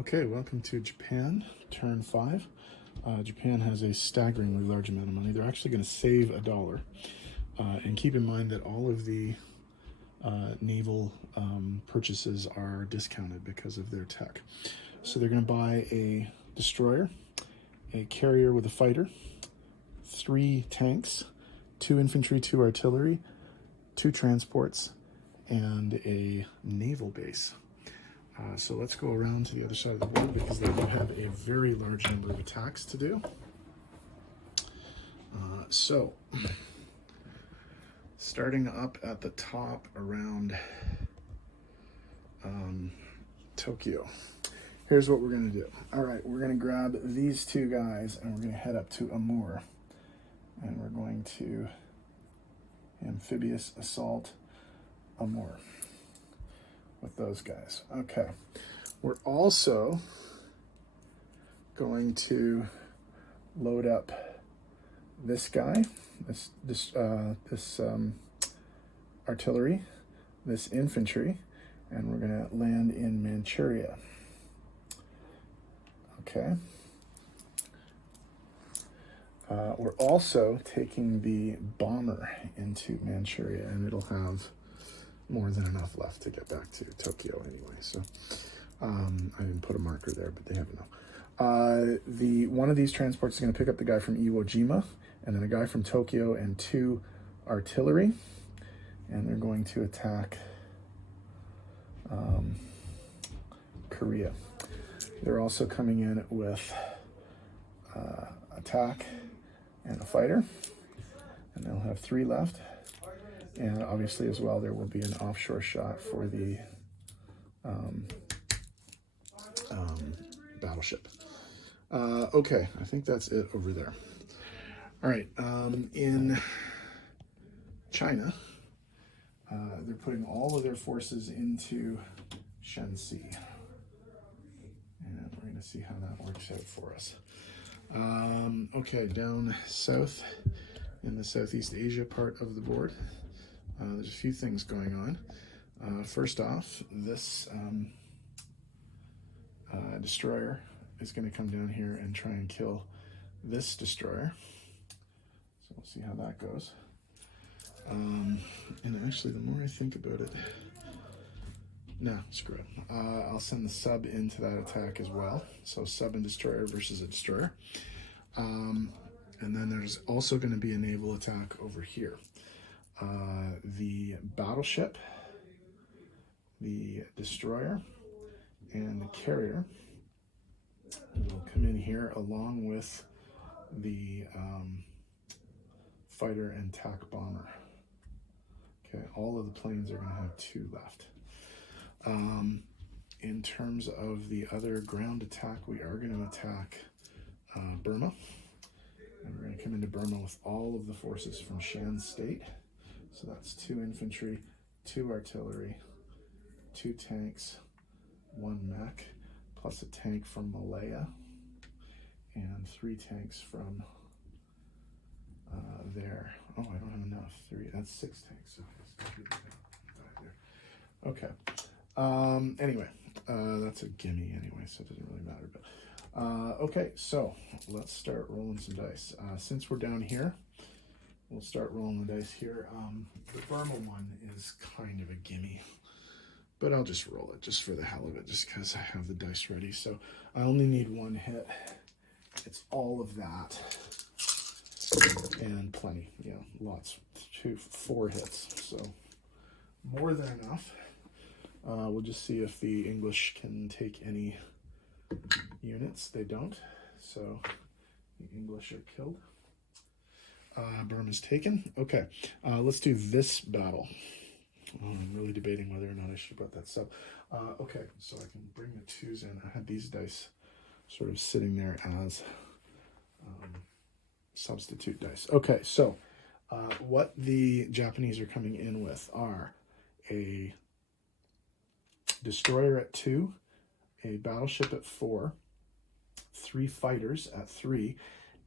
Okay, welcome to Japan, turn 5. Japan has a staggeringly large amount of money. They're actually going to save $1. And keep in mind that all of the naval purchases are discounted because of their tech. So they're going to buy a destroyer, a carrier with a fighter, 3 tanks, 2 infantry, 2 artillery, 2 transports, and a naval base. So let's go around to the other side of the board because they do have a very large number of attacks to do. Starting up at the top around Tokyo, here's what we're going to do. All right, we're going to grab these 2 guys and we're going to head up to Amur. And we're going to amphibious assault Amur with those guys. Okay, we're also going to load up this guy, this artillery, this infantry, and we're going to land in Manchuria. Okay. We're also taking the bomber into Manchuria, and it'll have more than enough left to get back to Tokyo anyway. So I didn't put a marker there, but they have enough. One of these transports is going to pick up the guy from Iwo Jima, and then a guy from Tokyo and 2 artillery, and they're going to attack Korea. They're also coming in with attack and a fighter, and they'll have 3 left. And obviously as well, there will be an offshore shot for the battleship. Okay, I think that's it over there. All right, in China, they're putting all of their forces into Shanxi. And we're going to see how that works out for us. Okay, down south in the Southeast Asia part of the board, there's a few things going on. First off, this destroyer is going to come down here and try and kill this destroyer. So we'll see how that goes. And actually, the more I think about it, no, screw it. I'll send the sub into that attack as well. So sub and destroyer versus a destroyer. And then there's also going to be a naval attack over here. The battleship, the destroyer, and the carrier will come in here along with the fighter and tac bomber. Okay, all of the planes are going to have 2 left. In terms of the other ground attack, we are going to attack Burma. And we're going to come into Burma with all of the forces from Shan State. So that's 2 infantry, 2 artillery, 2 tanks, 1 mech, plus a tank from Malaya, and 3 tanks from there. Oh, I don't have enough. 3, that's 6 tanks. Okay. Anyway, that's a gimme anyway, so it doesn't really matter. But okay, so let's start rolling some dice. Since we're down here, we'll start rolling the dice here. The Burma one is kind of a gimme, but I'll just roll it just for the hell of it, just because I have the dice ready. So I only need 1 hit. It's all of that and plenty, yeah, lots. 4 hits, so more than enough. We'll just see if the English can take any units. They don't, so the English are killed. Burma's taken. Okay, let's do this battle. I'm really debating whether or not I should put that sub. Okay, so I can bring the 2s in. I had these dice sort of sitting there as substitute dice. Okay, so what the Japanese are coming in with are a destroyer at 2, a battleship at 4, 3 fighters at 3,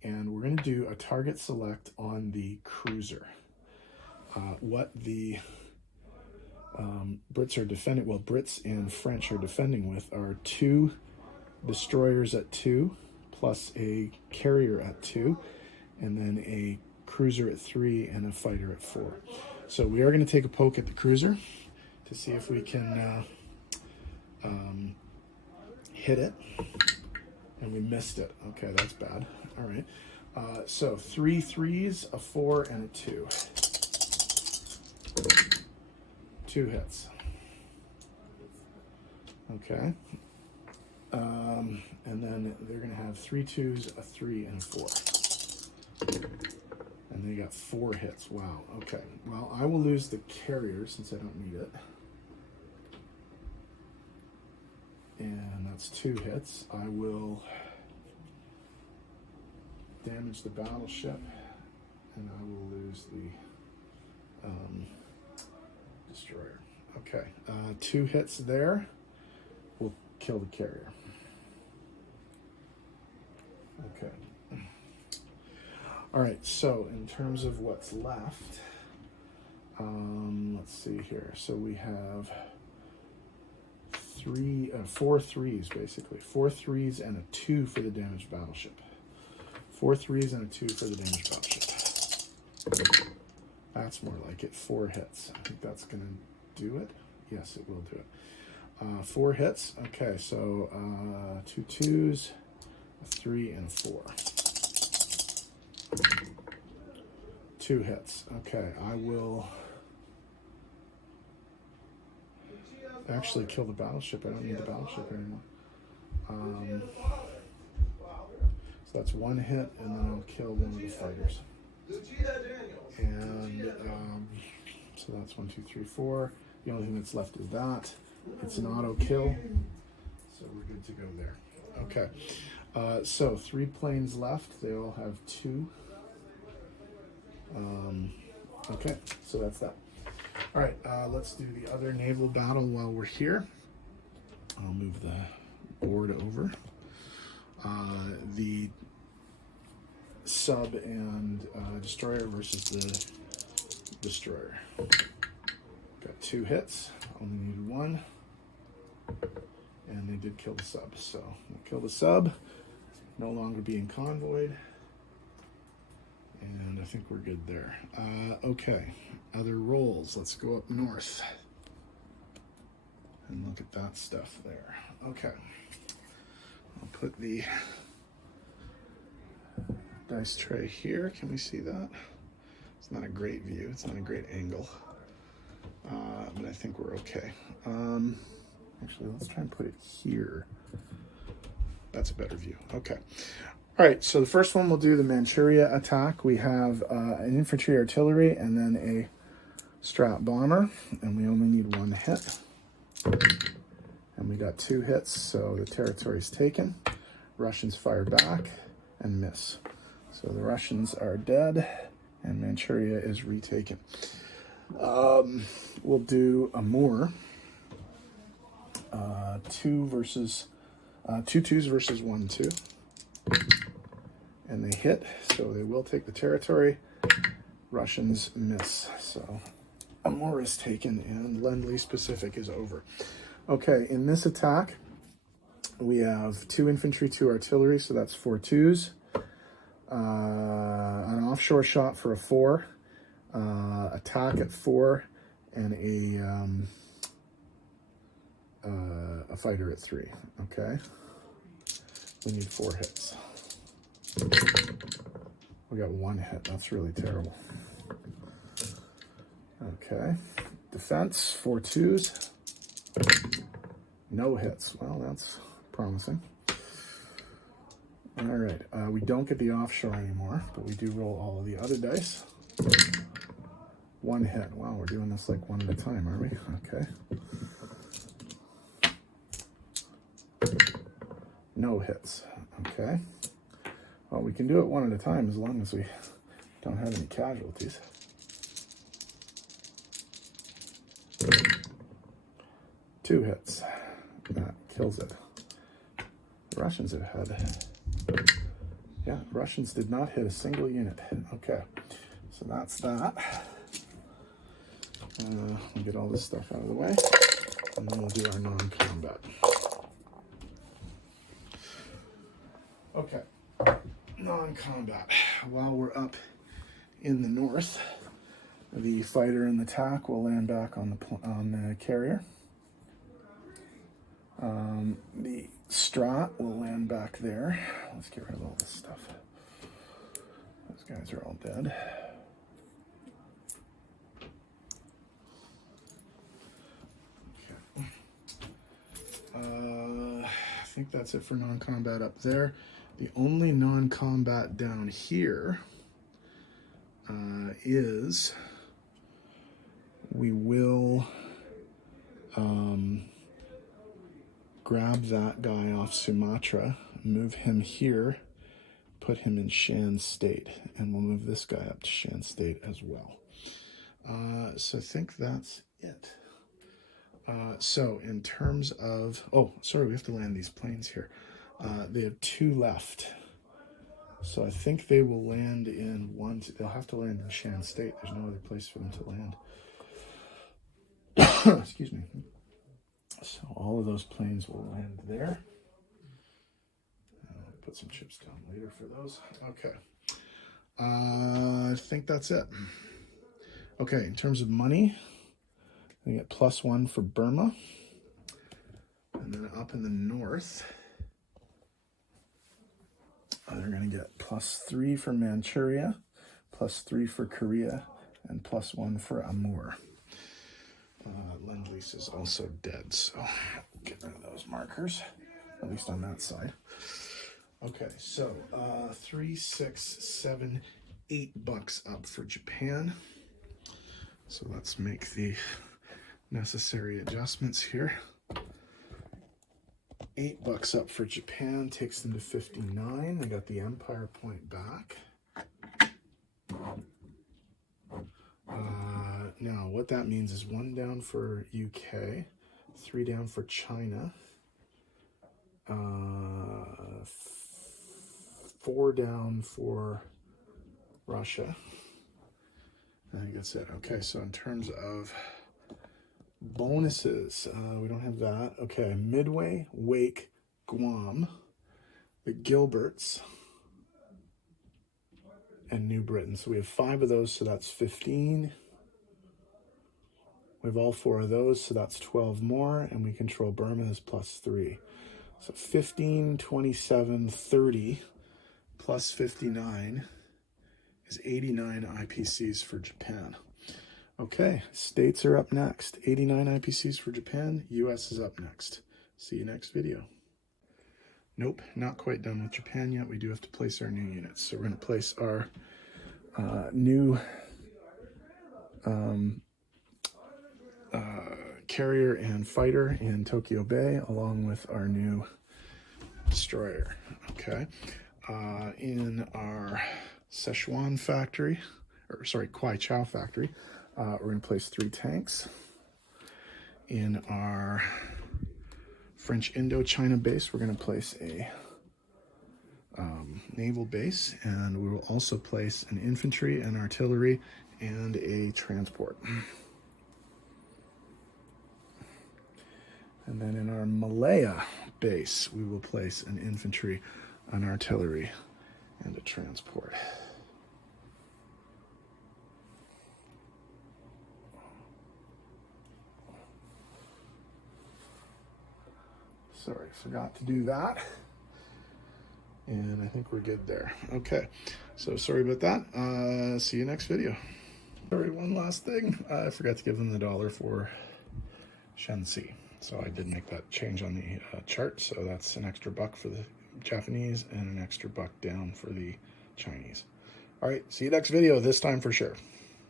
and we're going to do a target select on the cruiser. What the Brits are defending, well, Brits and French are defending with are 2 destroyers at 2, plus a carrier at 2, and then a cruiser at 3 and a fighter at 4. So we are going to take a poke at the cruiser to see if we can hit it, and we missed it. Okay, that's bad. All right. So 3 3s, a 4, and a 2. 2 hits. Okay. And then they're going to have 3 2s, a 3, and a 4. And they got 4 hits. Wow. Okay. Well, I will lose the carrier since I don't need it. And that's 2 hits. I will damage the battleship, and I will lose the destroyer. Okay. 2 hits there will kill the carrier. Okay. All right, so in terms of what's left, let's see here. So we have 4 3s, basically. 4 3s and a 2 for the damaged battleship. 4 3s and a 2 for the damaged battleship. That's more like it. 4 hits. I think that's going to do it. Yes, it will do it. 4 hits. Okay, so 2 2s, a 3, and a 4. 2 hits. Okay, I will actually kill the battleship. I don't need the battleship anymore. So that's 1 hit, and then I'll kill one of the fighters. And so that's 1 2 3 4. The only thing that's left is that. It's an auto kill, so we're good to go there. Okay. So 3 planes left. They all have 2. Okay, so that's that. All right, let's do the other naval battle while we're here. I'll move the board over. The sub and destroyer versus the destroyer. Got 2 hits. Only need 1. And they did kill the sub. So we'll kill the sub. No longer being convoyed. And I think we're good there. Okay, other roles. Let's go up north and look at that stuff there. Okay, I'll put the dice tray here. Can we see that? It's not a great view. It's not a great angle, but I think we're okay. Actually, let's try and put it here. That's a better view. Okay. All right, so the first one we'll do the Manchuria attack. We have an infantry artillery and then a strat bomber, and we only need 1 hit. And we got 2 hits, so the territory's taken. Russians fire back and miss. So the Russians are dead, and Manchuria is retaken. We'll do a Moor. 2 2s versus 1 2. And they hit, so they will take the territory. Russians miss, so Amor is taken and Lend-Lease Pacific is over. Okay, in this attack, we have 2 infantry, 2 artillery, so that's 4 2s. An offshore shot for a 4, attack at 4, and a fighter at 3. Okay, we need 4 hits. We got 1 hit. That's really terrible. Okay. Defense, 4 2s. No hits. Well, that's promising. All right. We don't get the offshore anymore, but we do roll all of the other dice. 1 hit. Wow, we're doing this like 1 at a time, are we? Okay. No hits. Okay. Well, we can do it 1 at a time as long as we don't have any casualties. Two hits. That kills it. The Russians have had... Yeah, Russians did not hit a single unit. Okay, so that's that. We'll get all this stuff out of the way, and then we'll do our non-combat. Okay, non-combat. While we're up in the north, the fighter and the TAC will land back on the carrier. The Strat will land back there. Let's get rid of all this stuff. Those guys are all dead. Okay. I think that's it for non-combat up there. The only non-combat down here is we will grab that guy off Sumatra, move him here, put him in Shan State, and we'll move this guy up to Shan State as well. So I think that's it. So in terms of, oh, sorry, we have to land these planes here. They have 2 left. So I think they will land in they'll have to land in Shan State. There's no other place for them to land. Excuse me. So all of those planes will land there. I'll put some chips down later for those. Okay. I think that's it. Okay, in terms of money, we get +1 for Burma. And then up in the north, they're going to get +3 for Manchuria, +3 for Korea, and +1 for Amur. Lend-Lease is also dead, so get rid of those markers, at least on that side. Okay, so 3, 6, 7, $8 up for Japan. So let's make the necessary adjustments here. $8 up for Japan takes them to 59. They got the Empire point back. Now, what that means is 1 down for UK, 3 down for China, 4 down for Russia. I think that's it. Okay, so in terms of bonuses, we don't have that. Okay, Midway, Wake, Guam, the Gilberts, and New Britain. So we have 5 of those, so that's 15. We have all 4 of those, so that's 12 more, and we control Burma as +3. So 15, 27, 30, plus 59 is 89 IPCs for Japan. Okay, states are up next. 89 IPCs for Japan, US is up next. See you next video. Nope, not quite done with Japan yet. We do have to place our new units. So we're going to place our new carrier and fighter in Tokyo Bay, along with our new destroyer. Okay, in our Sichuan factory, or sorry, Kwai Chao factory, we're going to place 3 tanks. In our French Indochina base, we're going to place a naval base, and we will also place an infantry and artillery and a transport. And then in our Malaya base, we will place an infantry, an artillery, and a transport. Sorry, forgot to do that. And I think we're good there. Okay, so sorry about that. See you next video. Sorry, one last thing. I forgot to give them the $1 for Shanxi. So I did make that change on the chart. So that's an extra $1 for the Japanese and an extra $1 down for the Chinese. All right, see you next video, this time for sure.